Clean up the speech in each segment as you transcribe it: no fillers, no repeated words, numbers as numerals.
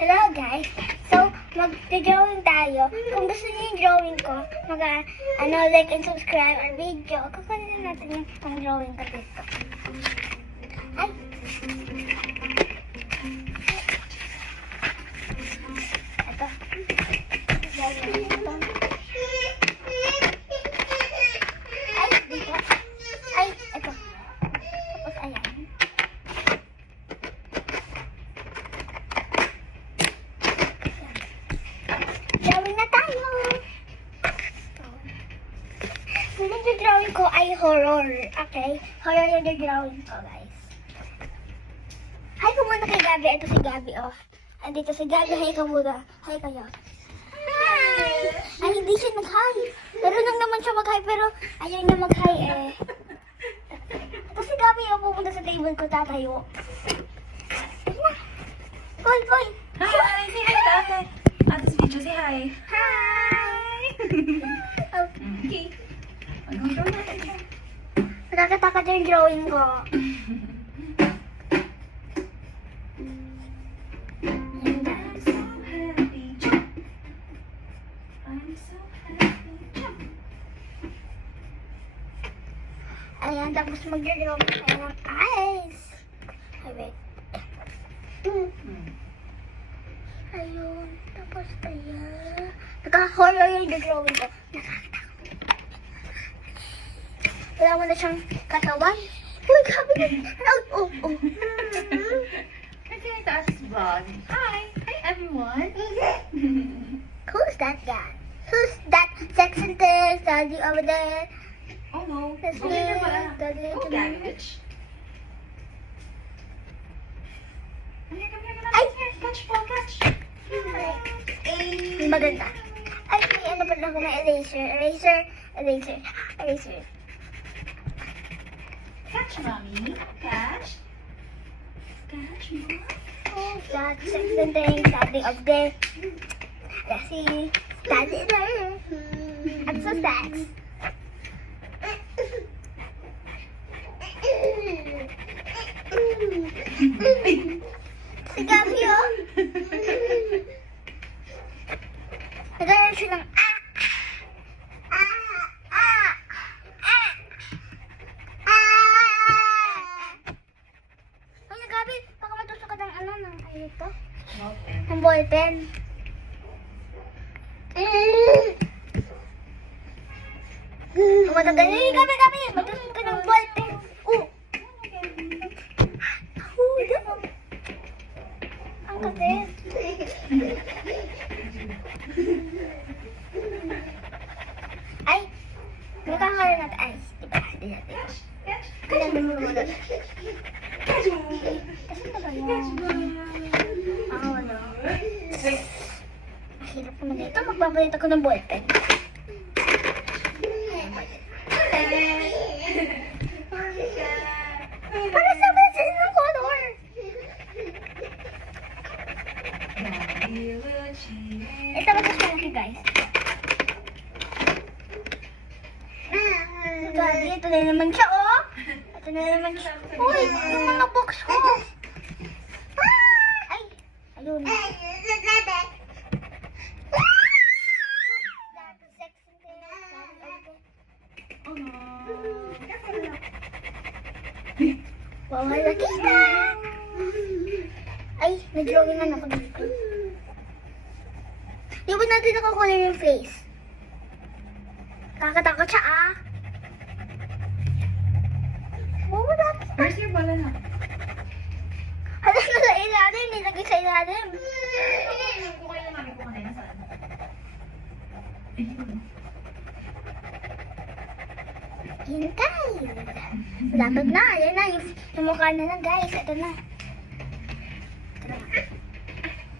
Hello guys! So, mag-drawing tayo. Kung gusto niyo yung drawing ko, like and subscribe our video. Kukunin natin yung drawing ko dito. Ay! Ito. Ay, dito. Ay, ito. Tapos ayan. Drawing na tayo! Yung drawing ko ay horror. Okay? Horror yung drawing ko, guys. Hi ko muna kay Gabi. Ito si Gabi, oh. Andito si Gabi. Hi ka muna. Hi kayo. Hi! Ay, hindi siya nag-hi. Marunong naman siya mag-hi, pero ayaw niya mag-hi, eh. Ito si Gabi, oh. Pupunta sa table ko, tatayo. Hoy, hoy! Hi! Say hi to ate. Ate's video, say hi. Hi! Oh, Okay. Anong gawin natin siya? nakakatakot yung drawing ko. Ayan, guys. Happy jump. I'm so happy jump. Ayan, tapos mag-drawing tayo ng eyes. Ay, wait. Ayun, tapos ayan. Naka-horror yung drawing ko. Nakakatakot. Wala mo na siyang katawan. Uy, grabe na. Oh, oh. Let's say hi to Ate's vlog. Hi! Hi everyone! Who's that guy? Who's that sexy thing standing over there? Oh no. That's Okay na me. pala. That's it. Oh, damage. Come here, come here, come Ay! here. Catch, ball, catch. Ay, maganda. Ay, may ano pala ako, may eraser. Eraser. Catch, mommy. Catch. Catch, mom. Oh, that sexy thing standing up there. Let's see. Standing there. I'm so sex. Si Gabi, oh. Nagkaroon siya ng Ay, Gabi, baka matusok ka ng ano, ng ano ito? Ng ballpen. Matagal. Ay, Gabi, matusok ka ng ballpen. Oh. Ang kapit. Ay, magkakaroon natin ice. Diba? Hindi natin. Kailan naman muna. Kasi ito ba yan? Wala. Hirap naman dito. Magbabalit ako ng ballpen. Para sa mga ng color. Ito ba mas malaki, guys? Gabi, ito na naman siya, oh. Ito na naman siya. Uy, yung mga box ko. Ay, ayun. Wow, nakita! Ay, nag-drawingan ako dito. Di ba natin nakakulay yung face? Kakatakot siya, ah. Oh, Where's your bala na? hala na sa ilalim, nilagay sa ilalim. Okay lang namin kung ano yan saan. Yun, guys. Malapit na, yan na, yung mukha na lang, guys. Ito na.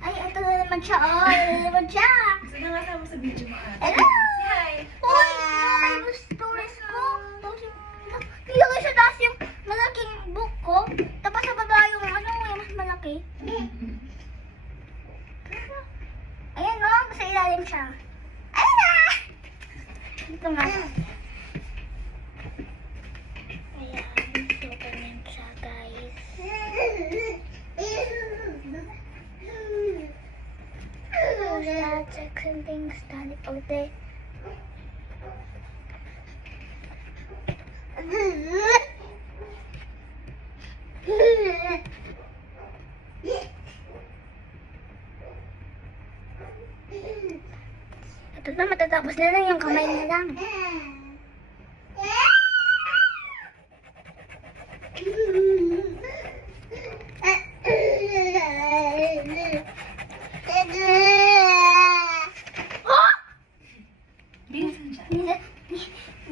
Ay, ito na naman siya, oh. Ito na naman siya. Gusto na nga sama sa video mo ate. Hello! Say hi! Uy, nakakay mo stories ko. Tapos nilagay sa taas yung malaking book ko. Tapos sa baba yung yung mas malaki. Ayan, no? Sa ilalim siya. Ayan na! Dito nga. Ayan, so ganyan siya, guys. projects and things done out there. Ito na, matatapos na lang yung kamay na lang.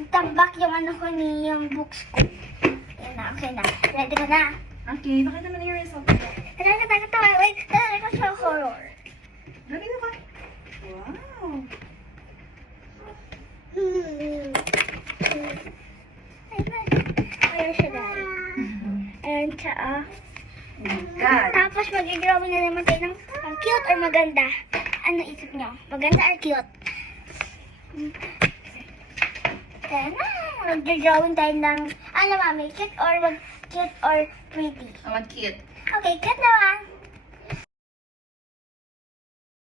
Tambak yung ano ko ni yung books ko. Yan na, okay na. Ready ka na? Okay, bakit naman yung result? Wait, talaga ko sa horror. Ready na ba? Wow. Ayun siya, Daddy. Ayun siya, ah. Oh my God. Tapos mag-drawing na naman tayo ng cute or maganda. Ano isip nyo? Maganda or cute? Kaya na, mag-drawing tayo ng, ano mami, cute or pretty? I'm cute. Okay, cute naman.